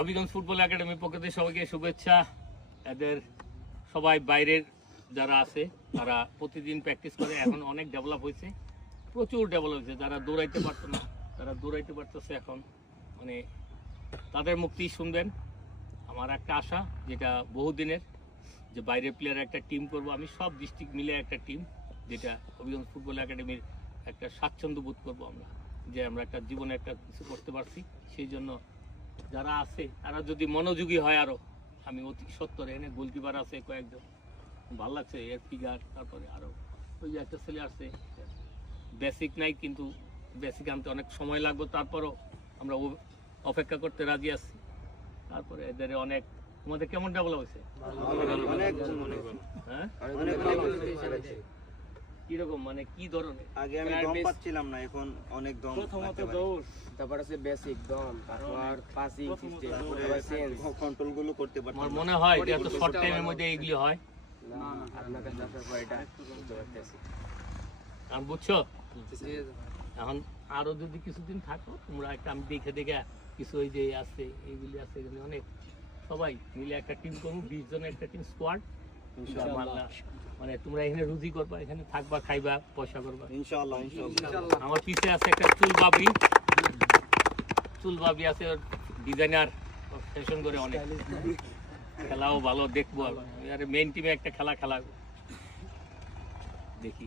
Habiganj football একাডেমির পক্ষ থেকে সবাইকে শুভেচ্ছা। এদের সবাই বাইরের যারা আছে তারা প্রতিদিন প্র্যাকটিস করে, এখন অনেক ডেভেলপ হয়েছে, প্রচুর ডেভেলপ হয়েছে। যারা দৌড়াইতে পারতো না তারা দৌড়াইতে পারতেছে এখন, মানে তাদের মুক্তি শুনবেন। আমার একটা আশা, যেটা বহুদিনের, যে বাইরের প্লেয়ার একটা টিম করব আমি, সব ডিস্ট্রিক্ট মিলে একটা টিম, যেটা হবিগঞ্জ ফুটবল একাডেমির একটা স্বাচ্ছন্দ্য বোধ করবো আমরা, যে আমরা একটা জীবনে একটা কিছু করতে পারছি। সেই জন্য যারা আছে তারা যদি মনোযোগী হয়, আরও আমি অতি সত্তর এখানে গোলকিপার আছে কয়েকজন, ভালো লাগছে এর ফিগার। তারপরে আরও ওই যে একটা ছেলে আসছে, বেসিক নাই কিন্তু বেসিক আনতে অনেক সময় লাগবে, তারপরও আমরা অপেক্ষা করতে রাজি আছি। তারপরে এদের অনেক, তোমাদের কেমন ডেভেলপ হয়েছে? হ্যাঁ, কিরকম, মানে কি ধরনের? আগে আমি দম পাচ্ছিলাম না, এখন অনেক দম। প্রথমত দৌড়, তারপর আছে বেসিক দম, তারপর পাসিং সিস্টেম, তারপর সেন্স কন্ট্রোল গুলো করতে পারছি। আমার মনে হয় যে এত শর্ট টাইমের মধ্যে এইগুলি হয়। না আপনার কাছে আসার পর এটা বুঝতে পারতেছি। কারণ বুঝছো, এখন আরো যদি কিছুদিন থাকো তোমরা, একটা আমি দেখে দেখে কিছু ওই যে আছে এইগুলি আছে, এগুলি অনেক সবাই মিলে একটা টিম করবো, 20 জনের একটা টিম স্কোয়াড। মানে তোমরা এখানে রুজি করবা, এখানে থাকবা, খাইবা, পয়সা করবা ইনশাআল্লাহ ইনশাআল্লাহ। আমার পিছে আছে একটা চুল বাবি আছে, ডিজাইনার ফ্যাশন করে অনেক, খেলাও ভালো, দেখবো। আর মেইন টিমে একটা খেলা দেখি।